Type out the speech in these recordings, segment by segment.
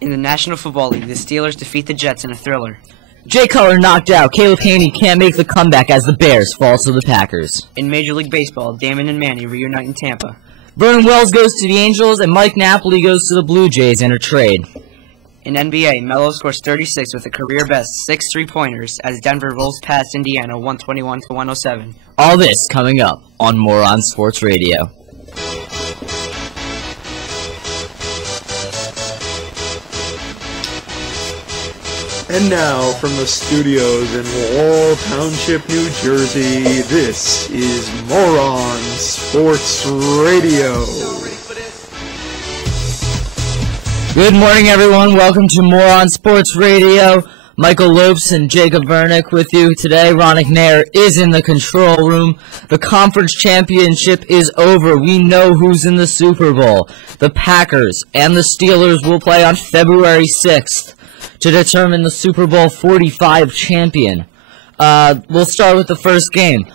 In the National Football League, the Steelers defeat the Jets in a thriller. Jay Cutler knocked out. Caleb Haney can't make the comeback as the Bears fall to the Packers. In Major League Baseball, Damon and Manny reunite in Tampa. Vernon Wells goes to the Angels, and Mike Napoli goes to the Blue Jays in a trade. In NBA, Melo scores 36 with a career-best 6 3-pointers as Denver rolls past Indiana 121-107. All this coming up on Moron Sports Radio. And now, from the studios in Laurel Township, New Jersey, this is Moron Sports Radio. Good morning, everyone. Welcome to Moron Sports Radio. Michael Lopes and Jacob Vernick with you today. Ronick Nair is in the control room. The conference championship is over. We know who's in the Super Bowl. The Packers and the Steelers will play on February 6th. To determine the Super Bowl 45 champion. We'll start with the first game.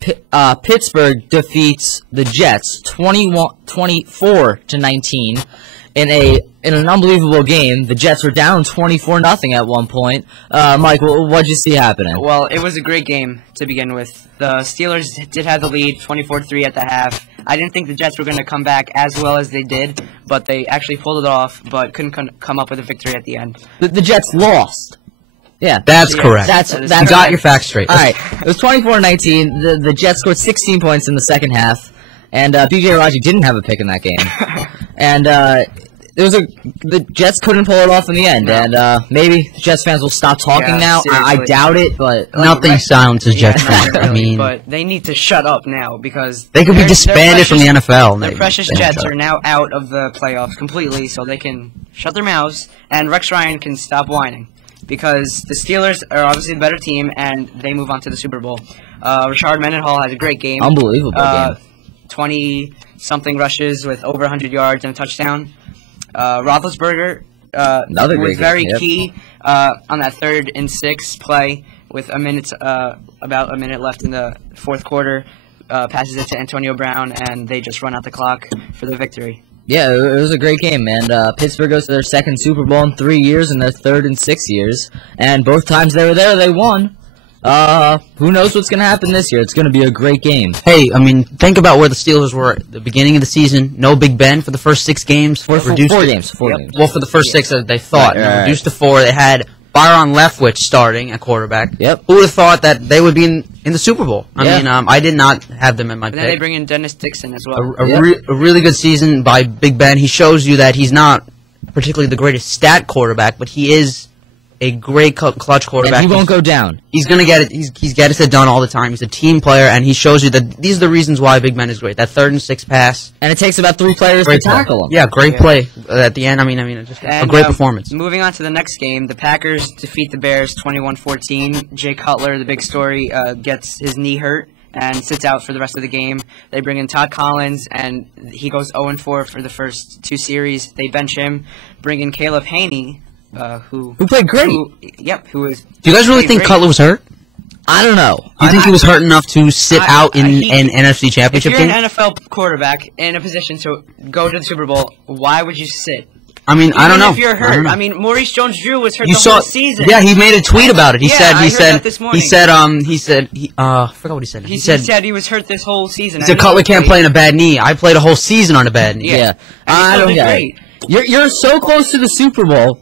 Pittsburgh defeats the Jets 24-19 in an unbelievable game. The Jets were down 24-0 at one point. Mike, what'd you see happening? Well, it was a great game to begin with. The Steelers did have the lead, 24-3 at the half. I didn't think the Jets were going to come back as well as they did, but they actually pulled it off, but couldn't come up with a victory at the end. The Jets lost. Yeah. That's correct. That's you got your facts straight. All right. It was 24-19. The Jets scored 16 points in the second half, and B.J. Raji didn't have a pick in that game. And the Jets couldn't pull it off in the end, and maybe the Jets fans will stop talking now. I doubt it, but nothing silences Jets fans. I mean, but they need to shut up now because they could be disbanded from the NFL. Their precious Jets are now out of the playoffs completely, so they can shut their mouths, and Rex Ryan can stop whining because the Steelers are obviously the better team, and they move on to the Super Bowl. Rashard Mendenhall has a great game. Unbelievable game. 20-something rushes with over 100 yards and a touchdown. Roethlisberger was very key on that 3rd and 6 play with about a minute left in the fourth quarter. Passes it to Antonio Brown, and they just run out the clock for the victory. Yeah, it was a great game, and Pittsburgh goes to their second Super Bowl in 3 years and their 3rd in 6 years, and both times they were there, they won. Who knows what's going to happen this year? It's going to be a great game. Hey, I mean, think about where the Steelers were at the beginning of the season. No Big Ben for the first 6 games. Four games. Well, for the first 6, they thought. Right. Reduced to 4. They had Byron Leftwich starting at quarterback. Yep. Who would have thought that they would be in the Super Bowl? I mean, I did not have them in my pick. And then they bring in Dennis Dixon as well. A really good season by Big Ben. He shows you that he's not particularly the greatest stat quarterback, but he is a great clutch quarterback. And he won't go down. He's gonna get it. He's got it done all the time. He's a team player, and he shows you that these are the reasons why Big Ben is great. That 3rd and 6 pass, and it takes about 3 players to tackle him. Yeah, great play at the end. I mean, just a great performance. Moving on to the next game, the Packers defeat the Bears 21-14. Jay Cutler, the big story, gets his knee hurt and sits out for the rest of the game. They bring in Todd Collins, and he goes 0-4 for the first 2 series. They bench him, bring in Caleb Haney. Who played great. Who was? Do you guys really think Cutler was hurt? I don't know. Do you think he was hurt enough to sit out in an NFC Championship game? If you're an NFL quarterback in a position to go to the Super Bowl, why would you sit? I mean, I don't know. If you're hurt, I mean, Maurice Jones-Drew was hurt whole season. Yeah, he made a tweet about it. I heard that this morning. I forgot what he said. He said he was hurt this whole season. He said Cutler can't play in a bad knee. I played a whole season on a bad knee. Yeah. I don't get it. You're so close to the Super Bowl.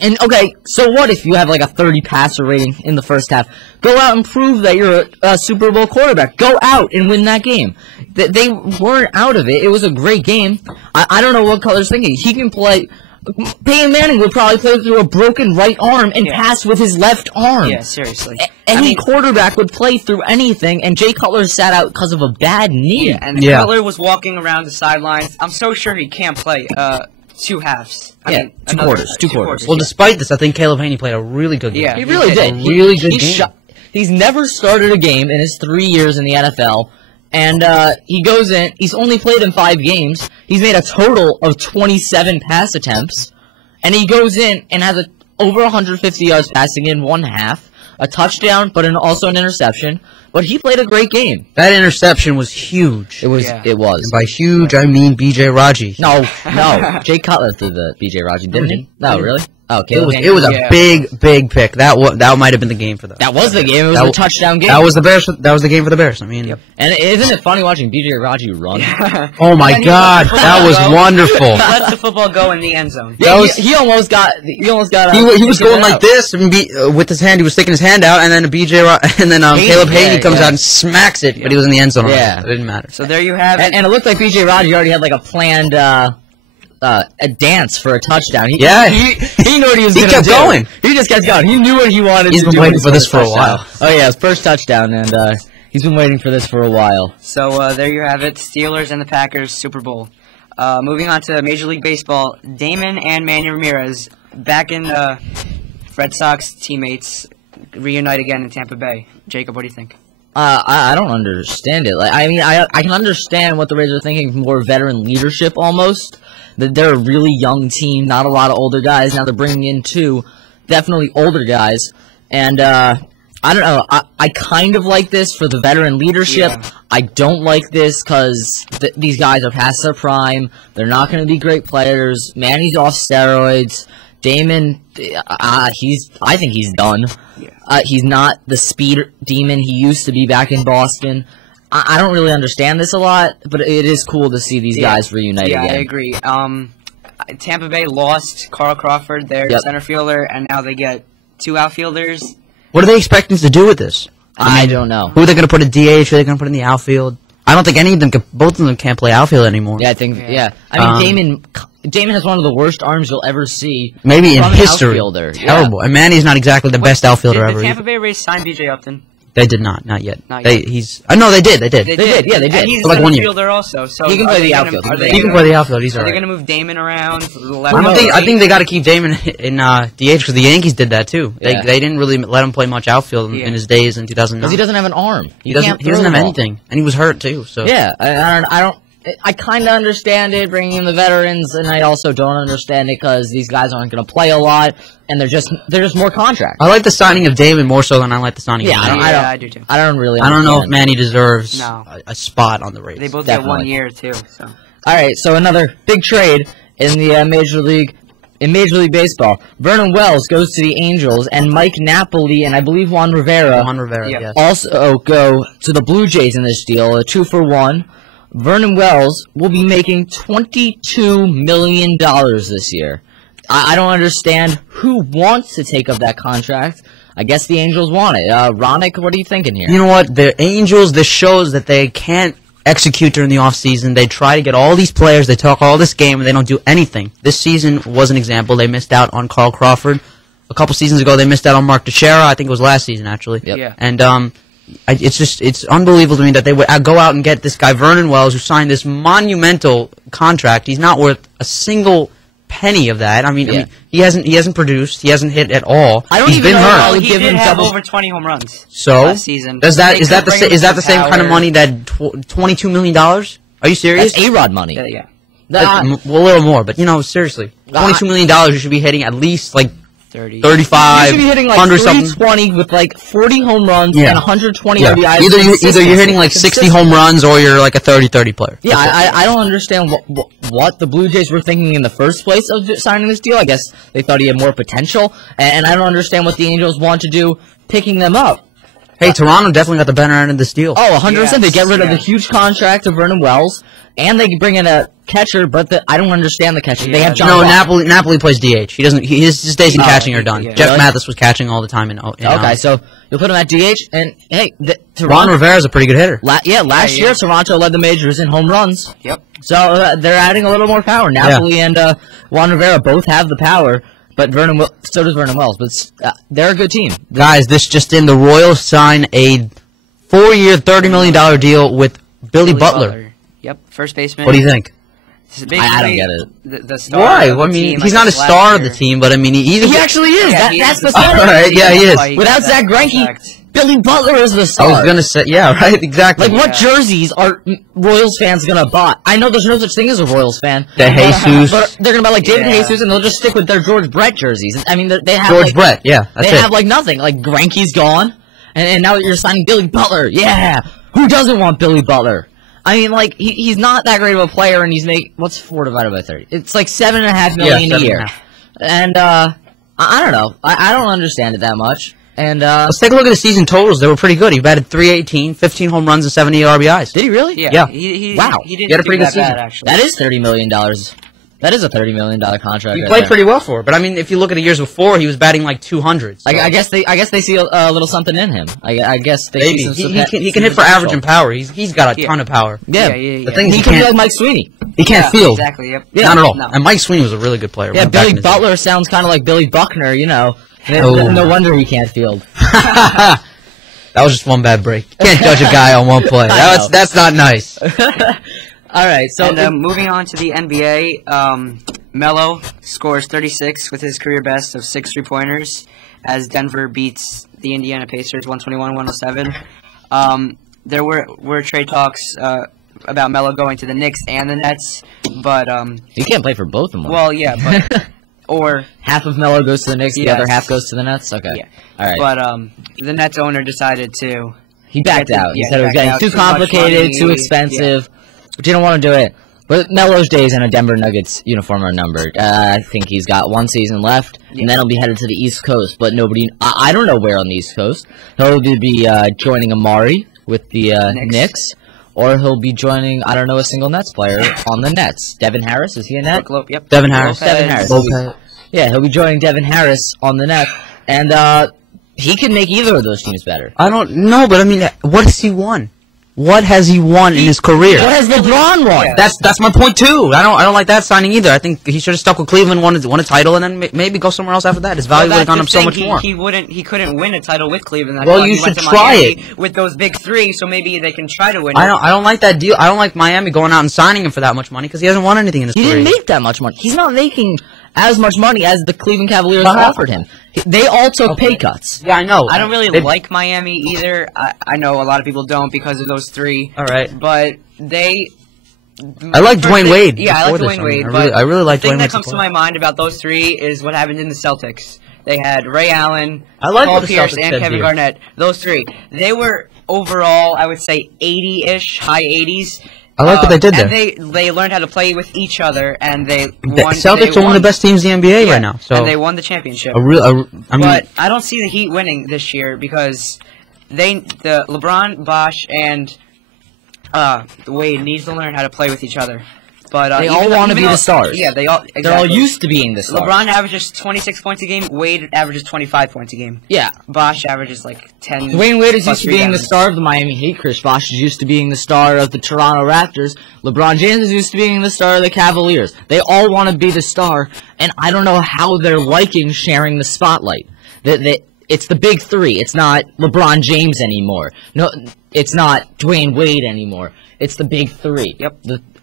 And, okay, so what if you have like a 30 passer rating in the first half? Go out and prove that you're a Super Bowl quarterback. Go out and win that game. They weren't out of it. It was a great game. I don't know what Cutler's thinking. He can play. Peyton Manning would probably play through a broken right arm and pass with his left arm. Yeah, seriously. Any quarterback would play through anything, and Jay Cutler sat out because of a bad knee. Yeah, and Cutler was walking around the sidelines. I'm so sure he can't play 2 halves. I mean, two quarters. Well, despite this, I think Caleb Haney played a really good game. Yeah, he really did. A really good game. He's never started a game in his 3 years in the NFL, and he goes in. He's only played in 5 games. He's made a total of 27 pass attempts, and he goes in and has over 150 yards passing in one half. a touchdown, but also an interception. But he played a great game. That interception was huge. It was. Yeah. It was. And by huge, I mean B.J. Raji. No. Jay Cutler threw the B.J. Raji, didn't he? No, really? Oh, okay. It was a big pick. That might have been the game for them. That was the game. It was a touchdown game. That was the Bears. That was the game for the Bears. I mean, and isn't it funny watching B.J. Raji run? Oh my God, that was wonderful. He let the football go in the end zone. Yeah, he almost got. He was going like this and with his hand. He was sticking his hand out, and then Caleb Haney comes out and smacks it, but he was in the end zone. Yeah, it didn't matter. So there you have it. And it looked like B.J. Raji already had like a planned. A dance for a touchdown. He knew what he was going to do. He kept going. He just kept going. He knew what he wanted to do. He's been waiting for this for a while. Oh, yeah, his first touchdown, and he's been waiting for this for a while. So there you have it, Steelers and the Packers Super Bowl. Moving on to Major League Baseball, Damon and Manny Ramirez, back in Red Sox teammates, reunite again in Tampa Bay. Jacob, what do you think? I don't understand it. Like, I mean, I can understand what the Rays are thinking, more veteran leadership almost. That they're a really young team, not a lot of older guys. Now they're bringing in two definitely older guys. And I don't know. I kind of like this for the veteran leadership. Yeah. I don't like this because these guys are past their prime. They're not going to be great players. Manny's off steroids. Damon, I think he's done. Yeah. He's not the speed demon he used to be back in Boston. I don't really understand this a lot, but it is cool to see these guys reunite again. Yeah, I agree. Tampa Bay lost Carl Crawford, their center fielder, and now they get two outfielders. What are they expecting to do with this? I don't know. Who are they going to put in DH? Who are they going to put in the outfield? I don't think any of them, both of them can't play outfield anymore. Yeah, I think, I mean, Damon has one of the worst arms you'll ever see. Maybe in history. Outfielder. Terrible. And Manny's not exactly the best outfielder ever. Did the Tampa Bay Rays sign B.J. Upton? They did not yet. Not yet. No, they did. They did. Yeah, they did. And he's for like 1 year. Fielder also, so he can play the outfield. He can play the outfield. He's alright. Are they going to move Damon around? I think they got to keep Damon in DH because the Yankees did that too. They didn't really let him play much outfield in his days in 2009. Because he doesn't have an arm. He doesn't have anything, and he was hurt too. So yeah, I kind of understand it, bringing in the veterans, and I also don't understand it because these guys aren't going to play a lot, and they're just more contracts. I like the signing of Damon more so than I like the signing of Manny. I do too. I don't know if Manny deserves a spot on the Rays. They both get 1 year too. So. All right, so another big trade in the Major League Baseball. Vernon Wells goes to the Angels, and Mike Napoli and I believe Juan Rivera yes. also go to the Blue Jays in this deal, a 2-for-1. Vernon Wells will be making $22 million this year. I don't understand who wants to take up that contract. I guess the Angels want it. Ronick, what are you thinking here? You know what? The Angels, this shows that they can't execute during the offseason. They try to get all these players. They talk all this game, and they don't do anything. This season was an example. They missed out on Carl Crawford. A couple seasons ago, they missed out on Mark Teixeira. I think it was last season, actually. Yep. Yeah. And it's unbelievable to me that they would go out and get this guy Vernon Wells, who signed this monumental contract. He's not worth a single penny of that. I mean, he hasn't produced. He hasn't hit at all. He's been hurt. He did have over 20 home runs. So last season. Is that the same kind of money that $22 million? Are you serious? That's A-Rod money. Yeah. A little more, but seriously, $22 million. You should be hitting at least like 30. 35, you should be hitting like 320 with like 40 home runs and 120 RBIs. Either you're hitting like 60 home runs or you're like a 30-30 player. Yeah, I don't understand what the Blue Jays were thinking in the first place of signing this deal. I guess they thought he had more potential, and I don't understand what the Angels want to do picking them up. Hey, Toronto definitely got the better end of this deal. Oh, 100%. Yes, they get rid of the huge contract of Vernon Wells, and they bring in a catcher, but I don't understand the catcher. They have John Ross. Napoli plays DH. He doesn't. His days in catching are done. Jeff Mathis was catching all the time. Okay, so you'll put him at DH, and hey, Ron Rivera's a pretty good hitter. Last year Toronto led the majors in home runs. Yep. So they're adding a little more power. Napoli and Juan Rivera both have the power. But so does Vernon Wells. But they're a good team. Guys, this just in. The Royals sign a 4-year, $30 million deal with Billy Butler. Yep, first baseman. What do you think? I don't get it. The star Why? of the I mean, team, he's like not a this last star of year. the team, but I mean, He actually is. Yeah, That's the star. thing. All right, yeah, he is. Without Zach Greinke, Billy Butler is the I star. was gonna say, yeah, right, exactly. Like, what jerseys are Royals fans gonna buy? I know there's no such thing as a Royals fan. The Jesus. But they're gonna buy, like, David Yeah. Jesus, and they'll just stick with their George Brett jerseys. I mean, they have, George like, Brett, yeah, that's they it. have, like, nothing. Like, Greinke's gone, and now you're signing Billy Butler. Yeah! Who doesn't want Billy Butler? I mean, like, he's not that great of a player, and he's what's 4 divided by 30? It's like $7.5 million a year. And, I don't know. I don't understand it that much. And, Let's take a look at the season totals. They were pretty good. He batted .318, 15 home runs, and 70 RBIs. did he really? Yeah. Yeah. Wow. He didn't He had a do pretty good that bad, season. actually. That is $30 million. That is a $30 million contract. He right played there. pretty well for it, but I mean, if you look at the years before, he was batting like 200. So I guess they see a little something in him. I guess they maybe see some he can hit for average and power. He's got a ton of power. Yeah, yeah. The thing is, he he could be can't like Mike Sweeney. he can't field. Exactly. Yep. Yeah. Not at all. No. And Mike Sweeney was a really good player. Yeah, back in Billy his day. Butler sounds kind of like Billy Buckner. You know, Oh. no wonder he can't field. That was just one bad break. You can't judge a guy on one play. That's not nice. All right, so And moving on to the NBA, Melo scores 36 with his career best of 6 3-pointers as Denver beats the Indiana Pacers 121-107. There were trade talks about Melo going to the Knicks and the Nets, but he can't play for both of them. well, yeah, but or half of Melo goes to the Knicks, the Yes. other half goes to the Nets. Okay, yeah, all right. but the Nets owner decided to. He backed out. He Yeah, said it was backed getting out, too too much complicated, money. too expensive. But you don't want to do it. But Melo's days in a Denver Nuggets uniform are numbered. I think he's got 1 season left, and then he'll be headed to the East Coast. But nobody, I don't know where on the East Coast. He'll either be joining Amari with the Knicks, or he'll be joining, I don't know, a single Nets player on the Nets. Devin Harris, is he a Net? Yep. Devin Harris. Devin Harris. Lopez. Yeah, he'll be joining Devin Harris on the Nets, and he can make either of those teams better. I don't know, but I mean, what has he won? What has he won in his career? What has LeBron won? Yeah. That's my point too. I don't like that signing either. I think he should have stuck with Cleveland, won a title, and then maybe go somewhere else after that. His value would have gone up so much more. He couldn't win a title with Cleveland. Well, you he went should to try Miami it. with those big 3, so maybe they can try to win. I don't like that deal. I don't like Miami going out and signing him for that much money because he hasn't won anything in his He career. didn't make that much money. He's not making as much money as the Cleveland Cavaliers offered him. They all took pay cuts. Yeah, I know. I don't really like Miami either. I know a lot of people don't because of those 3. All right. But they. I like Dwayne Wade. Yeah, I like before this. Dwayne Wade. I really like the Dwayne thing Wade. that comes to my mind about those 3 is what happened in the Celtics. They had Ray Allen, I like Paul what the Pierce, Celtics and did Kevin here. Garnett. Those 3. They were overall, I would say, 80-ish, high 80s. I like what they did there. And they learned how to play with each other, and they The won. Celtics they are one of the best teams in the NBA right now. So and they won the championship. I mean, But I don't see the Heat winning this year because the LeBron, Bosh, and Wade needs to learn how to play with each other. But They all want to be the stars. Yeah, They're all used to being the stars. LeBron averages 26 points a game. Wade averages 25 points a game. Yeah. Bosh averages like 10. Dwayne Wade is plus used to being the rebounds. star of the Miami Heat. Chris Bosh is used to being the star of the Toronto Raptors. LeBron James is used to being the star of the Cavaliers. They all want to be the star, and I don't know how they're liking sharing the spotlight. It's the big 3. It's not LeBron James anymore. No, it's not Dwayne Wade anymore. It's the big 3. Yep.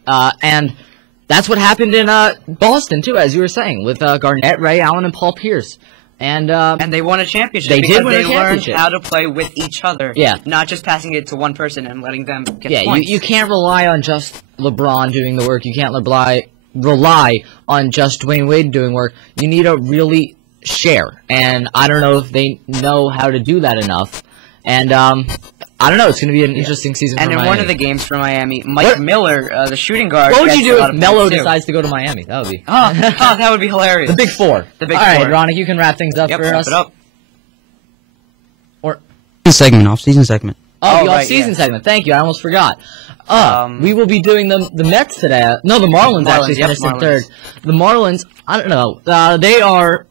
And that's what happened in Boston too, as you were saying, with Garnett, Ray Allen, and Paul Pierce. And they won a championship. They because did win a they championship. learned how to play with each other. Yeah. Not just passing it to one person and letting them get yeah, points. you can't rely on just LeBron doing the work. You can't rely on just Dwayne Wade doing work. You need to really share. And I don't know if they know how to do that enough. And I don't know. It's going to be an interesting season And for in Miami. one of the games for Miami, Mike What? Miller, the shooting guard. What would you gets do a lot if of Melo points, too. decides to go to Miami? That would be Oh, that would be hilarious. the Big 4. The Big All right, Four. Ronick, you can wrap things up Yep, for wrap us. it up. Or off-season segment. Oh, the right, off-season yeah. segment. Thank you. I almost forgot. We will be doing the Mets today. No, the Marlins actually yep, finished in Marlins. third. The Marlins, I don't know. They are...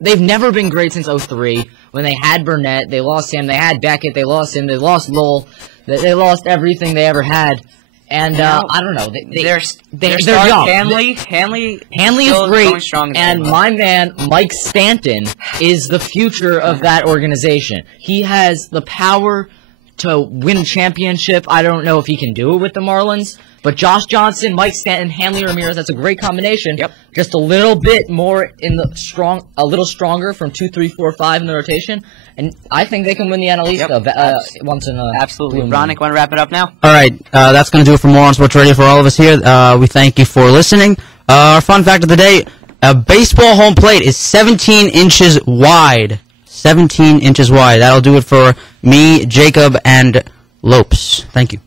they've never been great since 2003. When they had Burnett, they lost him. They had Beckett, they lost him. They lost Lowell. They lost everything they ever had. And I don't know. They're they're young. Hanley Hanley is still great, going strong and my man Mike Stanton is the future of that organization. He has the power to win a championship. I don't know if he can do it with the Marlins, But Josh Johnson, Mike Stanton, Hanley Ramirez, that's a great combination. Yep. Just a little bit more a little stronger from 2, 3, 4, 5 in the rotation. And I think they can win the NL East once in a absolutely. Ronick, want to wrap it up now? All right, that's going to do it for Moron Sports Radio for all of us here. We thank you for listening. Our fun fact of the day, a baseball home plate is 17 inches wide. 17 inches wide. That'll do it for me, Jacob, and Lopes. Thank you.